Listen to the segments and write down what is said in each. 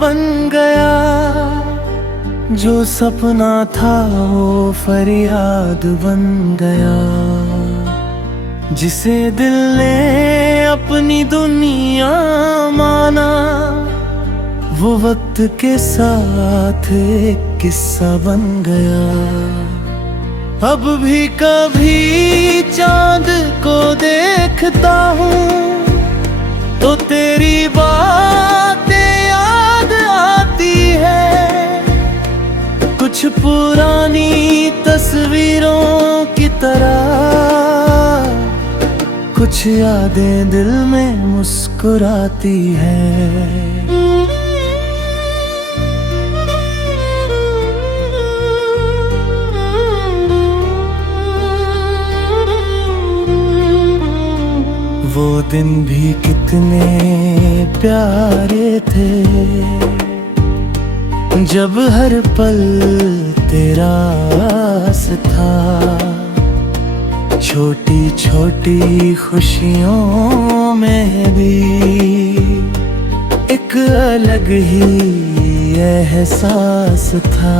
बन गया, जो सपना था वो फरियाद बन गया। जिसे दिल ने अपनी दुनिया माना, वो वक्त के साथ एक किस्सा बन गया। अब भी कभी चांद को देखता हूँ तो तेरी बातें याद आती है। कुछ पुरानी तस्वीरों की तरह, कुछ यादें दिल में मुस्कुराती है। वो दिन भी कितने प्यारे थे, जब हर पल तेरा आस था। छोटी छोटी खुशियों में भी एक अलग ही एहसास था।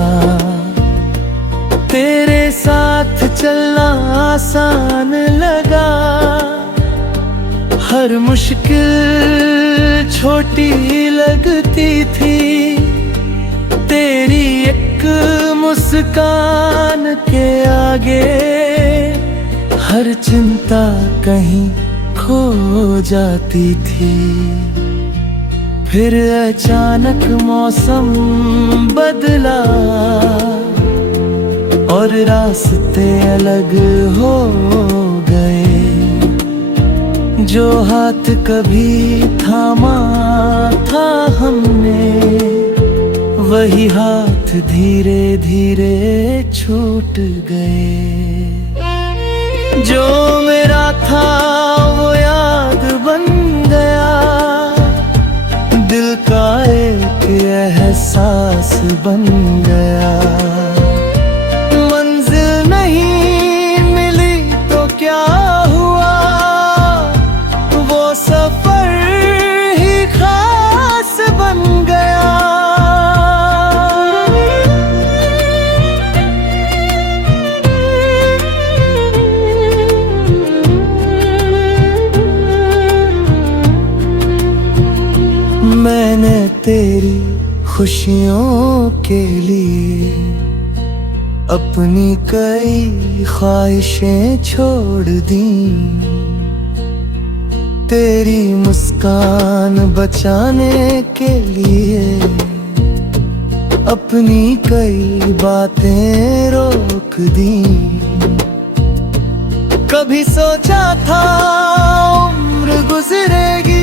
तेरे साथ चलना आसान लगा, हर मुश्किल छोटी लगती थी। तेरी एक मुस्कान के आगे हर चिंता कहीं खो जाती थी। फिर अचानक मौसम बदला और रास्ते अलग हो गए। जो हाथ कभी थामा था हमने, वही हाथ धीरे धीरे छूट गए। जो मेरा था वो याद बन गया, दिल का एक एहसास बन गया। मंजिल नहीं मिली तो क्या हुआ, वो सफर ही खास बन गया। मैंने तेरी खुशियों के लिए अपनी कई ख्वाहिशें छोड़ दी। तेरी मुस्कान बचाने के लिए अपनी कई बातें रोक दी। कभी सोचा था उम्र गुजरेगी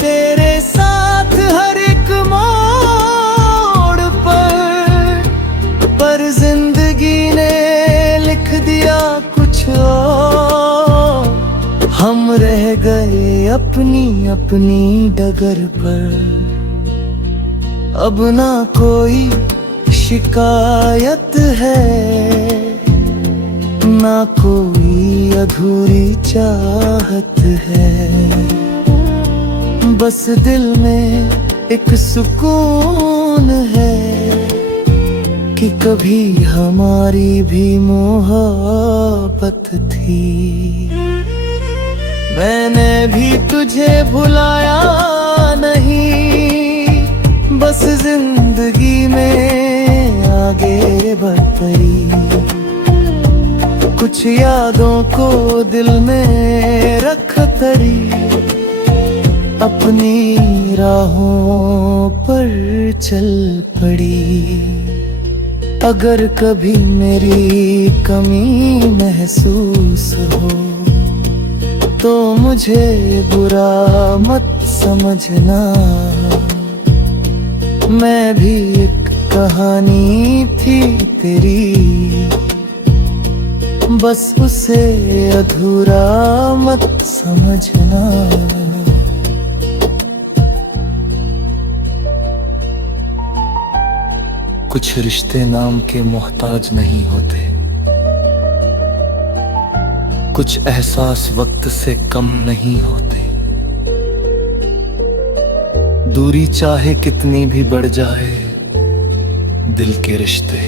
तेरे साथ हर एक मोड़ पर जिंदगी ने लिख दिया कुछ और। हम रह गए अपनी अपनी डगर पर। अब ना कोई शिकायत है, ना कोई अधूरी चाहत है। बस दिल में एक सुकून है कि कभी हमारी भी मोहब्बत थी। मैंने भी तुझे भुलाया नहीं, बस जिंदगी में आगे बढ़ पड़ी। कुछ यादों को दिल में रख तड़ी, अपनी राहों पर चल पड़ी। अगर कभी मेरी कमी महसूस हो तो मुझे बुरा मत समझना। मैं भी एक कहानी थी तेरी, बस उसे अधूरा मत समझना। कुछ रिश्ते नाम के मोहताज नहीं होते, कुछ एहसास वक्त से कम नहीं होते। दूरी चाहे कितनी भी बढ़ जाए, दिल के रिश्ते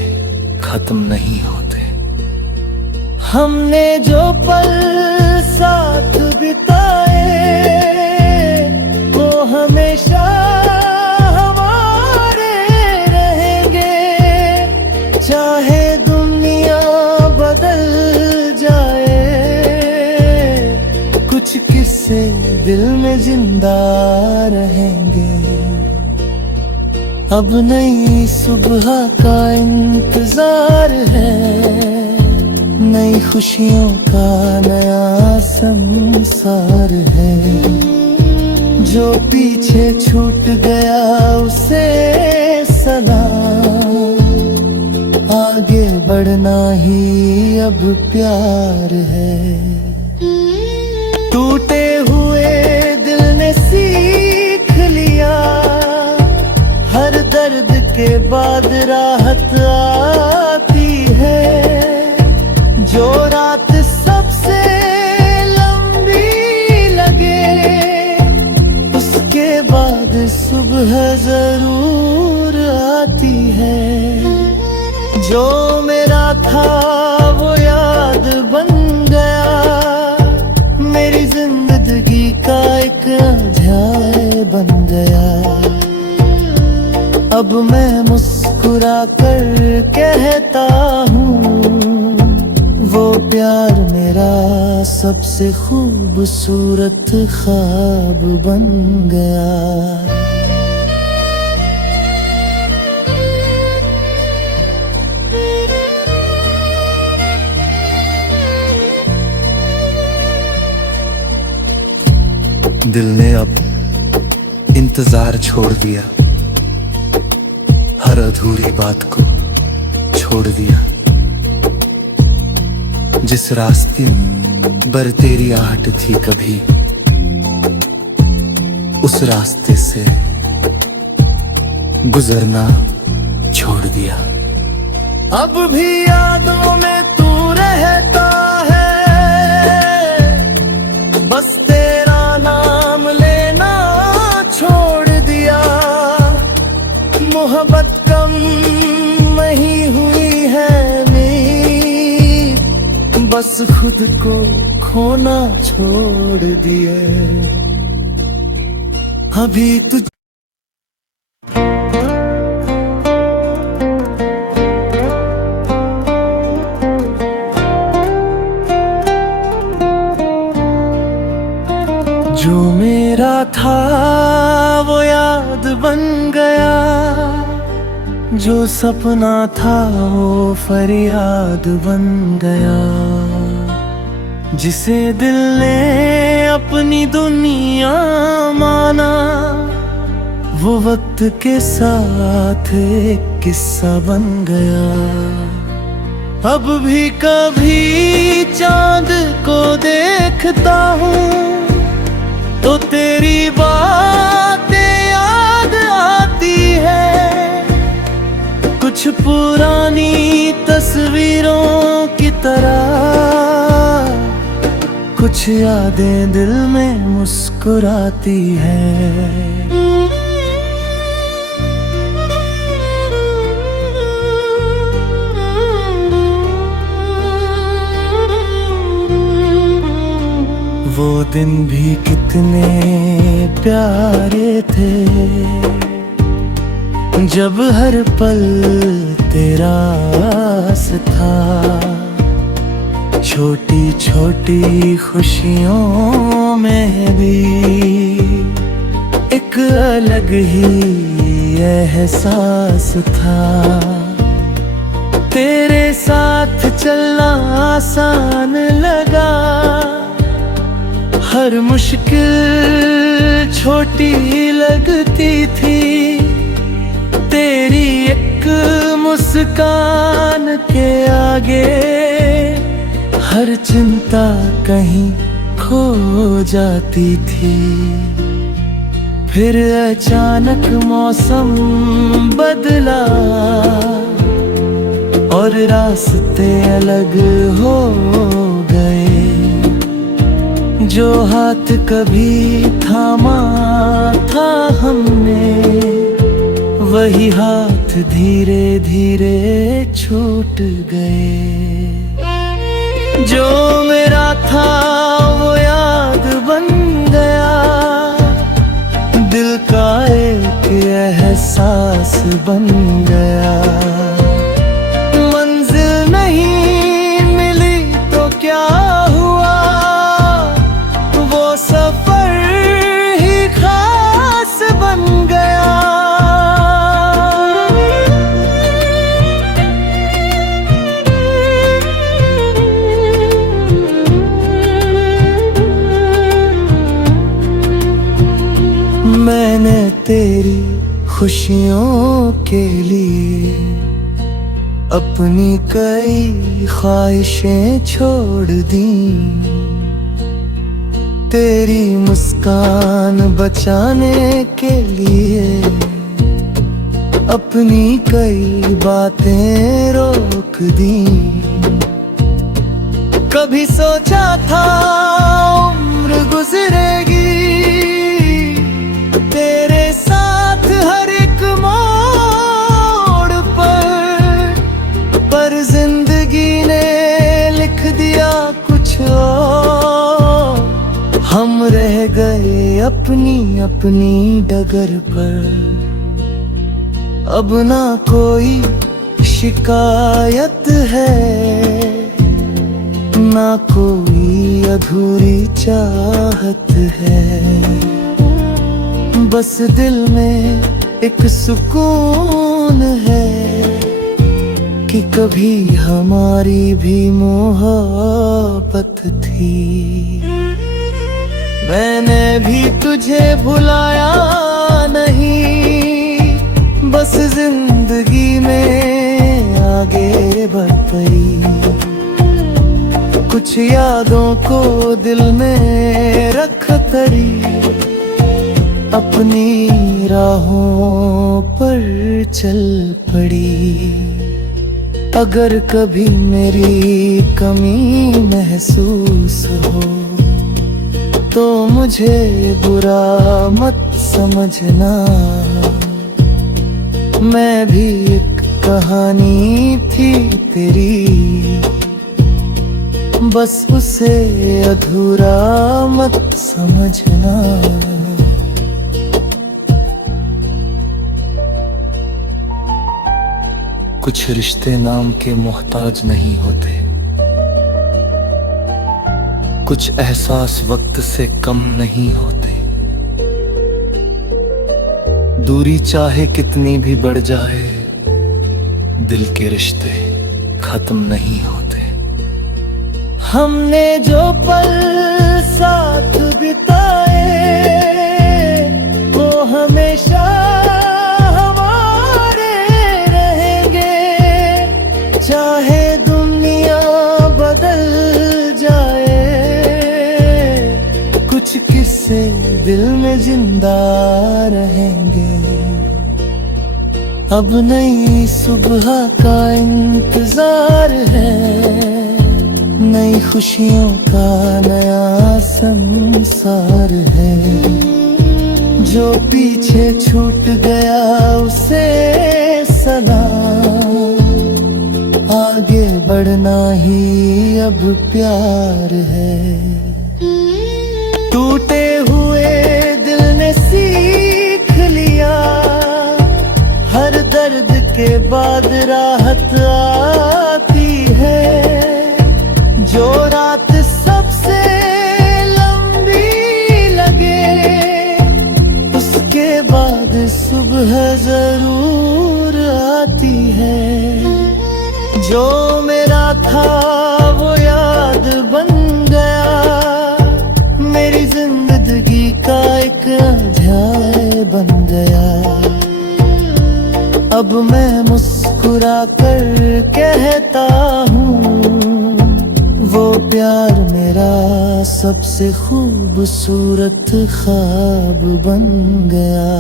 खत्म नहीं होते। हमने जो पल साथ बिताए वो हमेशा हमारे रहेंगे। चाहे दुनिया बदल जाए, कुछ किस्से दिल में जिंदा रहेंगे। अब नई सुबह का इंतजार है, नई खुशियों का नया संसार है। जो पीछे छूट गया उसे सलाम, आगे बढ़ना ही अब प्यार है। टूटे हुए दिल ने सीख लिया, हर दर्द के बाद राहत आती है। जो रात सबसे लंबी लगे, उसके बाद सुबह जरूर आती है। जो मेरा था वो याद बन गया, मेरी जिंदगी का एक अध्याय बन गया। अब मैं मुस्कुरा कर कहता हूँ, वो प्यार मेरा सबसे खूबसूरत ख्वाब बन गया। दिल ने अब इंतजार छोड़ दिया, हर अधूरी बात को छोड़ दिया। जिस रास्ते पर तेरी आहट थी कभी, उस रास्ते से गुजरना छोड़ दिया। अब भी यादों में तू रहता है, बस तेरा नाम लेना छोड़ दिया। मोहब्बत कम नहीं हुई है मेरी, बस खुद को खोना छोड़ दिए। अभी तुझ जो मेरा था वो याद बन गया, जो सपना था वो फरियाद बन गया। जिसे दिल ने अपनी दुनिया माना, वो वक्त के साथ एक किस्सा बन गया। अब भी कभी चांद को देखता हूँ तो तेरी बातें याद आती है। कुछ पुरानी तस्वीरों की तरह, कुछ यादें दिल में मुस्कुराती है। वो दिन भी कितने प्यारे थे, जब हर पल तेरा आस था। छोटी छोटी खुशियों में भी एक अलग ही एहसास था। तेरे साथ चलना आसान लगा, हर मुश्किल छोटी लगती थी। तेरी एक मुस्कान के आगे हर चिंता कहीं खो जाती थी। फिर अचानक मौसम बदला और रास्ते अलग हो गए। जो हाथ कभी थामा था हमने, वही हाथ धीरे धीरे छूट गए। जो मेरा था वो याद बन गया, दिल का एक एहसास बन गया। मंजिल नहीं मिली तो क्या हुआ, वो सफर ही खास बन गया। मैंने तेरी खुशियों के लिए अपनी कई ख्वाहिशें छोड़ दी। तेरी मुस्कान बचाने के लिए अपनी कई बातें रोक दी। कभी सोचा था उम्र गुजरेगी तेरे साथ हर एक मोड़ पर जिंदगी ने लिख दिया कुछ और। हम रह गए अपनी अपनी डगर पर, अब ना कोई शिकायत है, ना कोई अधूरी चाहत है। बस दिल में एक सुकून है कि कभी हमारी भी मोहब्बत थी। मैंने भी तुझे भुलाया नहीं, बस जिंदगी में आगे बढ़ गई। कुछ यादों को दिल में रख करी, अपनी राहों पर चल पड़ी। अगर कभी मेरी कमी महसूस हो तो मुझे बुरा मत समझना। मैं भी एक कहानी थी तेरी, बस उसे अधूरा मत समझना। कुछ रिश्ते नाम के मोहताज नहीं होते, कुछ एहसास वक्त से कम नहीं होते। दूरी चाहे कितनी भी बढ़ जाए, दिल के रिश्ते खत्म नहीं होते। हमने जो पल साथ बिताए वो हमेशा चाहे दुनिया बदल जाए। कुछ किस्से दिल में जिंदा रहेंगे। अब नई सुबह का इंतजार है, नई खुशियों का नया संसार है। जो पीछे छूट गया उसे सलाम, आगे बढ़ना ही अब प्यार है। टूटे हुए दिल ने सीख लिया, हर दर्द के बाद राहत आती है। जो रात सबसे लंबी लगे उसके बाद सुबह जरूर आती है। जो मेरा था वो याद बन गया, मेरी जिंदगी का एक अध्याय बन गया। अब मैं मुस्कुरा कर कहता हूँ, वो प्यार मेरा सबसे खूबसूरत ख्वाब बन गया।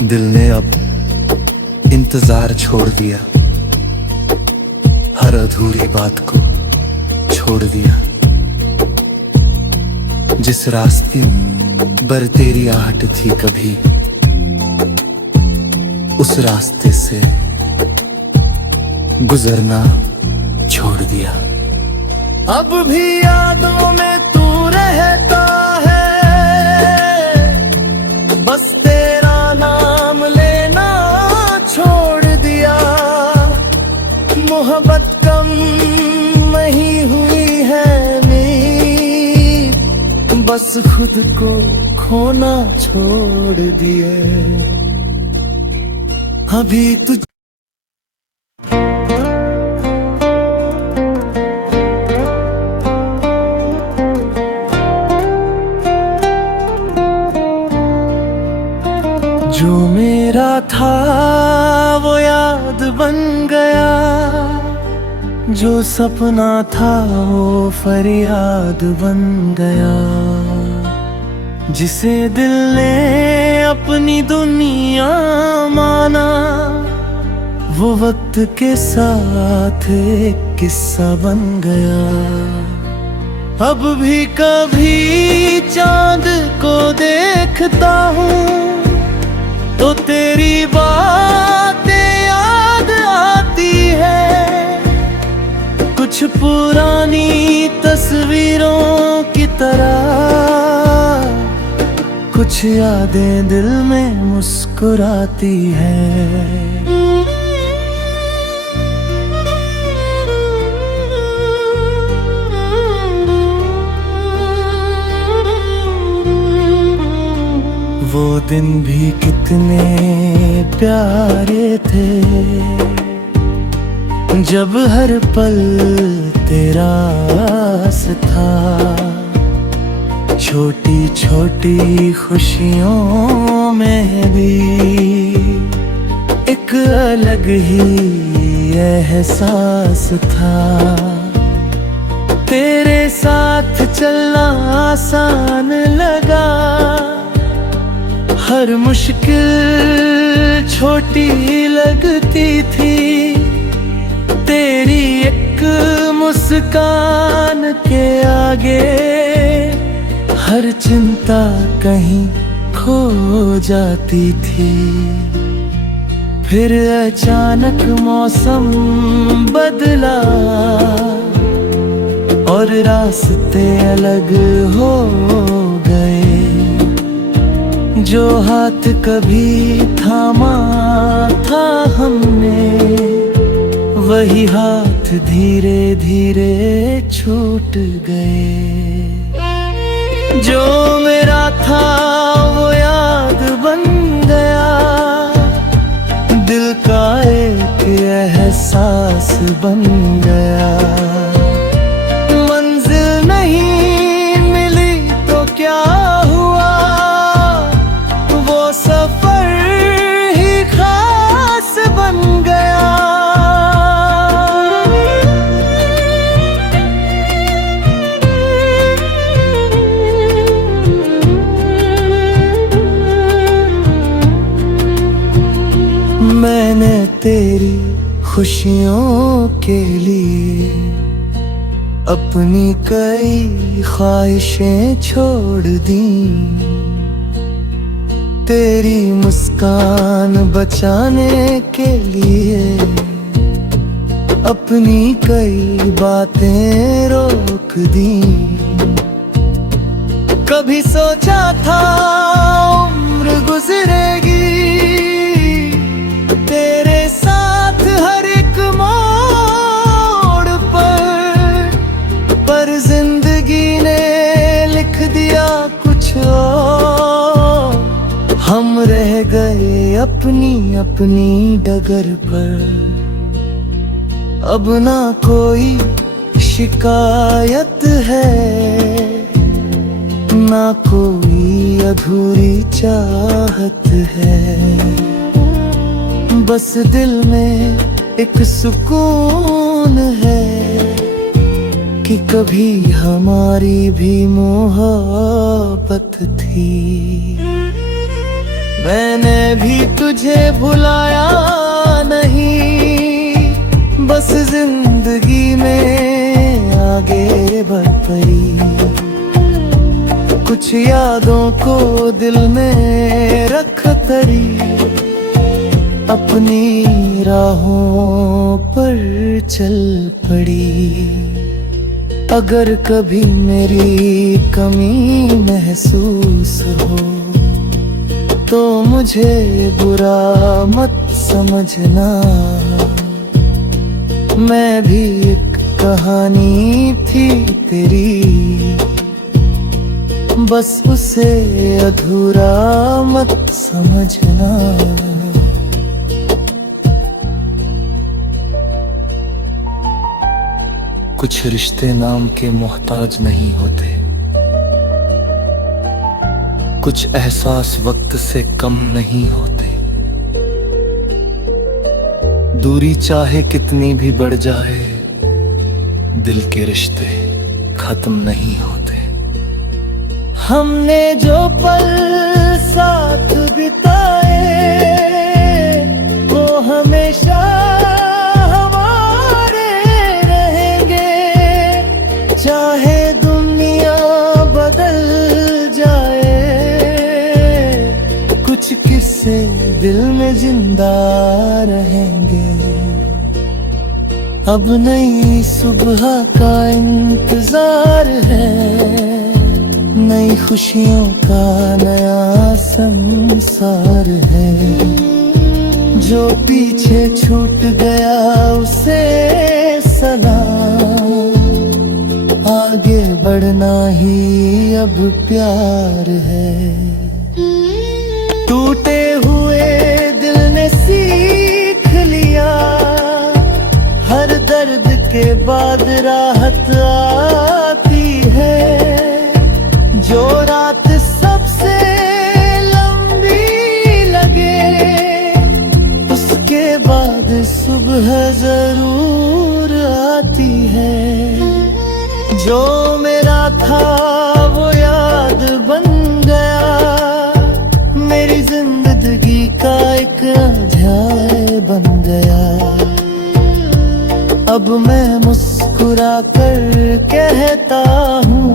दिल ने अब इंतजार छोड़ दिया, हर अधूरी बात को छोड़ दिया। जिस रास्ते पर तेरी आहट थी कभी, उस रास्ते से गुजरना छोड़ दिया। अब भी यादों में तू रहता है, बस तेरा नाम लेना छोड़ दिया। मोहब्बत कम नहीं हुई है मेरी, बस खुद को खोना छोड़ दिए। अभी तुझ जो मेरा था वो याद बन गया, जो सपना था वो फरियाद बन गया। जिसे दिल ने अपनी दुनिया माना, वो वक्त के साथ एक किस्सा बन गया। अब भी कभी चांद को देखता हूँ तो तेरी बातें याद आती है। कुछ पुरानी तस्वीरों की तरह, कुछ यादें दिल में मुस्कुराती हैं। वो दिन भी कितने प्यारे थे, जब हर पल तेरा आस था। छोटी छोटी खुशियों में भी एक अलग ही एहसास था। तेरे साथ चलना आसान लगा, हर मुश्किल छोटी लगती थी। तेरी एक मुस्कान के आगे हर चिंता कहीं खो जाती थी। फिर अचानक मौसम बदला और रास्ते अलग हो गए। जो हाथ कभी थामा था हमने, वही हाथ धीरे धीरे छूट गए। जो मेरा था वो याद बन गया, दिल का एक एहसास बन गया। मंजिल नहीं मिली तो क्या हुआ, वो सफर ही खास बन गया। मैंने तेरी खुशियों के लिए अपनी कई ख्वाहिशें छोड़ दी। तेरी मुस्कान बचाने के लिए अपनी कई बातें रोक दी। कभी सोचा था उम्र गुजरेगी तेरे साथ हर एक मोड़ पर जिंदगी ने लिख दिया कुछ और। हम रह गए अपनी अपनी डगर पर। अब ना कोई शिकायत है, ना कोई अधूरी चाहत है। बस दिल में एक सुकून है कि कभी हमारी भी मोहब्बत थी। मैंने भी तुझे भुलाया नहीं, बस जिंदगी कुछ यादों को दिल में रख तरी, अपनी राहों पर चल पड़ी। अगर कभी मेरी कमी महसूस हो तो मुझे बुरा मत समझना। मैं भी एक कहानी थी तेरी, बस उसे अधूरा मत समझना। कुछ रिश्ते नाम के मोहताज नहीं होते, कुछ एहसास वक्त से कम नहीं होते। दूरी चाहे कितनी भी बढ़ जाए, दिल के रिश्ते खत्म नहीं होते। हमने जो पल साथ बिताए वो हमेशा हमारे रहेंगे। चाहे दुनिया बदल जाए, कुछ किस्से दिल में जिंदा रहेंगे। अब नई सुबह का इंतजार है, नई खुशियों का नया संसार है। जो पीछे छूट गया उसे सलाम, आगे बढ़ना ही अब प्यार है। टूटे हुए दिल ने सीख लिया, हर दर्द के बाद राहत आती है। जो रात सबसे लंबी लगे, उसके बाद सुबह जरूर आती है। जो मेरा था वो याद बन गया, मेरी जिंदगी का एक अध्याय बन गया। अब मैं मुस्कुरा कर कहता हूँ,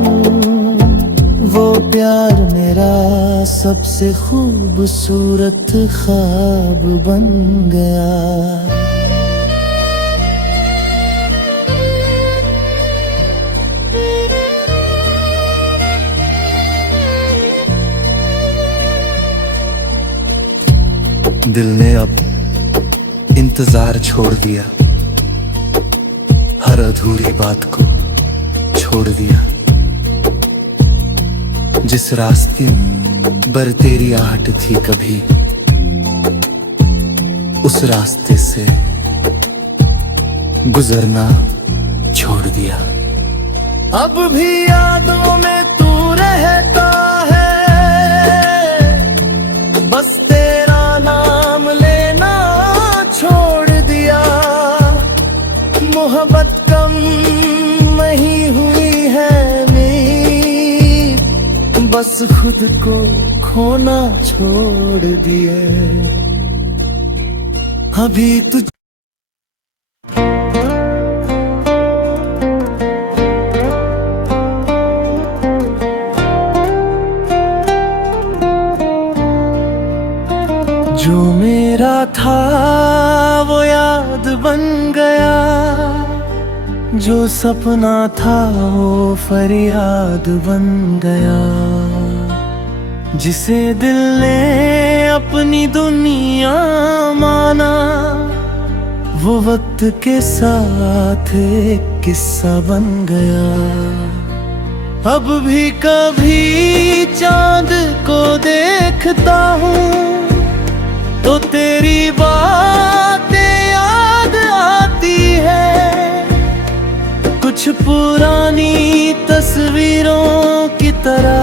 वो प्यार मेरा सबसे खूबसूरत ख्वाब बन गया। दिल ने अब इंतजार छोड़ दिया, हर अधूरी बात को छोड़ दिया। जिस रास्ते पर तेरी आहट थी कभी, उस रास्ते से गुजरना छोड़ दिया। अब भी यादों में तू रहता है, बस तेरा नाम लेना छोड़ दिया। मोहब्बत कम नहीं हुई है मेरी, बस खुद को खोना छोड़ दिए। अभी तुझ जो मेरा था वो याद बन गया, जो सपना था वो फरियाद बन गया। जिसे दिल ने अपनी दुनिया माना, वो वक्त के साथ एक किस्सा बन गया। अब भी कभी चांद को देखता हूँ तो तेरी बातें याद आती है। कुछ पुरानी तस्वीरों की तरह,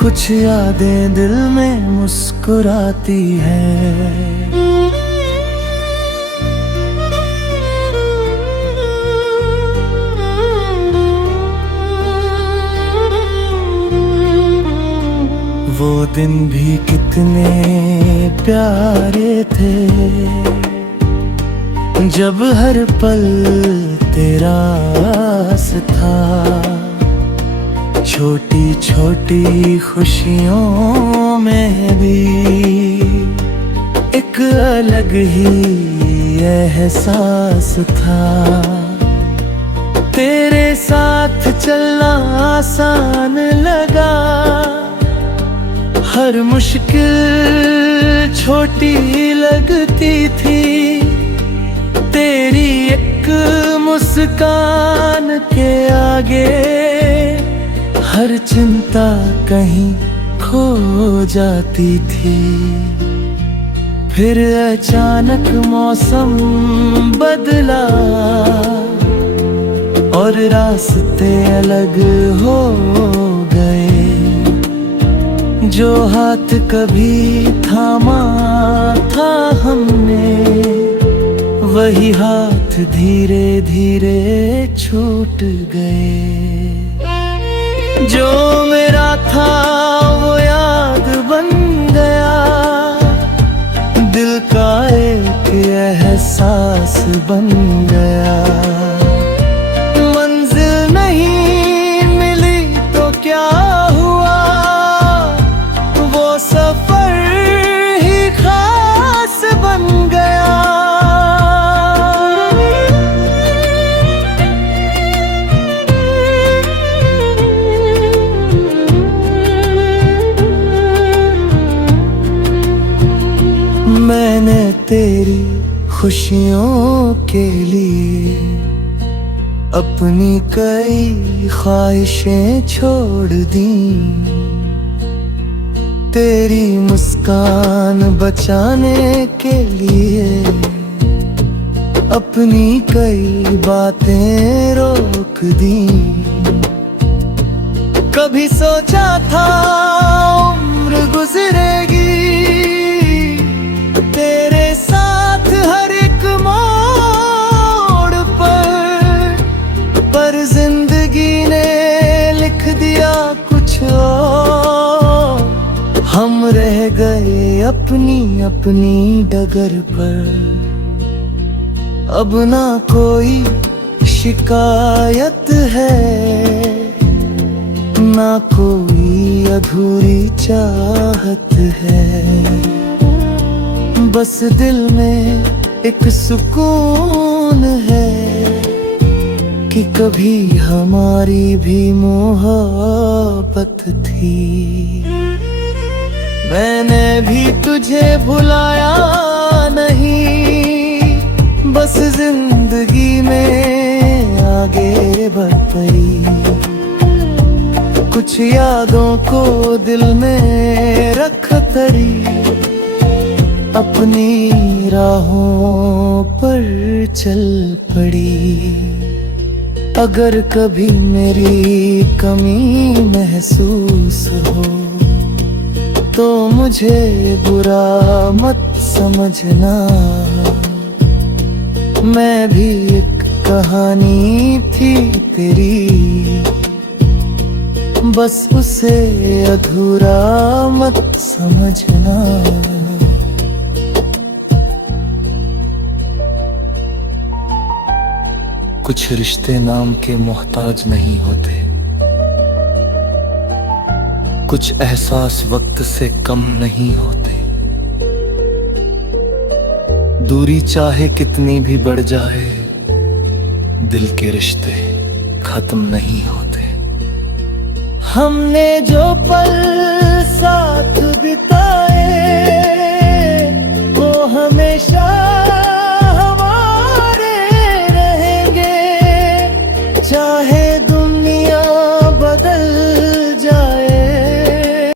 कुछ यादें दिल में मुस्कुराती हैं। वो दिन भी कितने प्यारे थे, जब हर पल तेरा था। छोटी छोटी खुशियों में भी एक अलग ही एहसास था। तेरे साथ चलना आसान लगा, हर मुश्किल छोटी लगती थी। तेरी एक मुस्कान के आगे हर चिंता कहीं खो जाती थी। फिर अचानक मौसम बदला और रास्ते अलग हो गए। जो हाथ कभी थामा था हमने, वही हाथ धीरे धीरे छूट गए। जो मेरा था वो याद बन गया, दिल का एक एहसास बन गया। मंजिल नहीं मिली तो क्या हुआ, वो सफर ही खास बन गया। मैंने तेरी खुशियों के लिए अपनी कई ख्वाहिशें छोड़ दी। तेरी मुस्कान बचाने के लिए अपनी कई बातें रोक दी। कभी सोचा था उम्र गुजरेगी तेरे साथ हर एक मोड़ पर जिंदगी ने लिख दिया कुछ और। हम रह गए अपनी अपनी डगर पर। अब ना कोई शिकायत है, ना कोई अधूरी चाहत है। बस दिल में एक सुकून है कि कभी हमारी भी मोहब्बत थी। मैंने भी तुझे भुलाया नहीं, बस जिंदगी में आगे बढ़ गई। कुछ यादों को दिल में रख करी, अपनी राहों पर चल पड़ी। अगर कभी मेरी कमी महसूस हो तो मुझे बुरा मत समझना। मैं भी एक कहानी थी तेरी, बस उसे अधूरा मत समझना। कुछ रिश्ते नाम के मोहताज नहीं होते, कुछ एहसास वक्त से कम नहीं होते। दूरी चाहे कितनी भी बढ़ जाए, दिल के रिश्ते खत्म नहीं होते। हमने जो पल साथ बिताए वो हमेशा